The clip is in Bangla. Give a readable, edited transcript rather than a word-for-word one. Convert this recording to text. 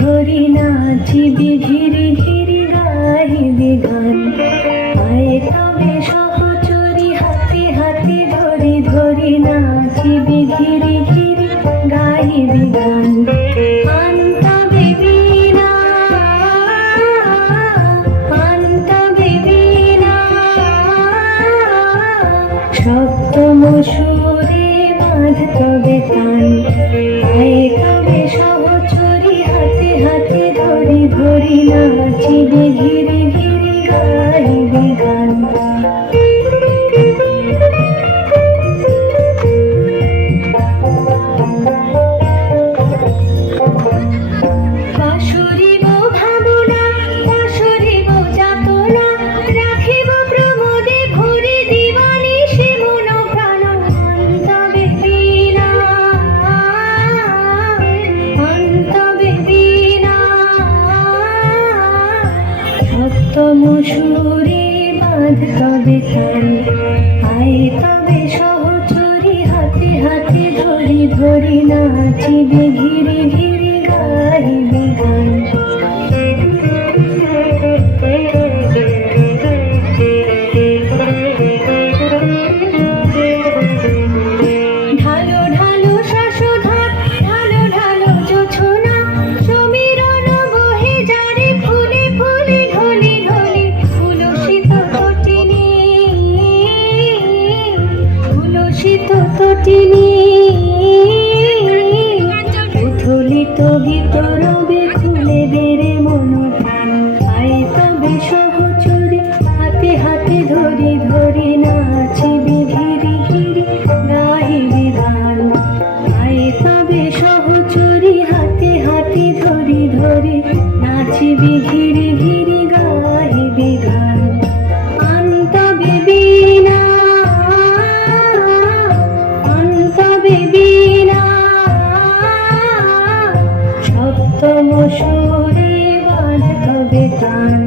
ধরি নাচিবি ঘিরি ঘিরি গাহিবি গান। আয় তবে সহচরি হাতে হাতে ধরি ধরি নাচিবি ঘিরি ঘিরি গাহিবি গান। আনতাবে বীণা আনতাবে বীণা সপ্তম সুরে বাঁধতবে তান। আয় তবে সহচরি হাতে হাতে ধরি ধরি নাচিবি ঘিরি ঘিরি গাইবি গান। বাঁশুরিব ভাবনা বাঁশুরিব যাতনা রাখিব প্রমোদে ভরে দিবানি সে মন প্রাণ। আনতাবে বীণা আনতাবে বীণা সপ্তম সুরে বাঁধতবে তান। আয় তবে সহচরি হাতে হাতে ধরি ধরি নাচিবি ঘিরি ঘিরি গাইবি গান। ঢালো ঢালো শাসধার ঢালো ঢালো জোছনা সমীরণ বহে যারে ফুলে ফুলে ঢলি ঢলি। তুলসিত তটিনী তুলসিত তটিনী উথলিত গীত রবে খুলে বেড়ে মন প্রাণ। আয় তবে সহচরি হাতে হাতে ধরি ধরি নাচিবি ঘিরি ঘিরি গাহিবি গান। আয় তবে সহচরি হাতে হাতে ধরি ধরি নাচিবি ঘিরি ঘিরি গাহিবি গান। আনতাবে বীণা আনতাবে বীণা সপ্তম সুরে বাঁধতবে তান।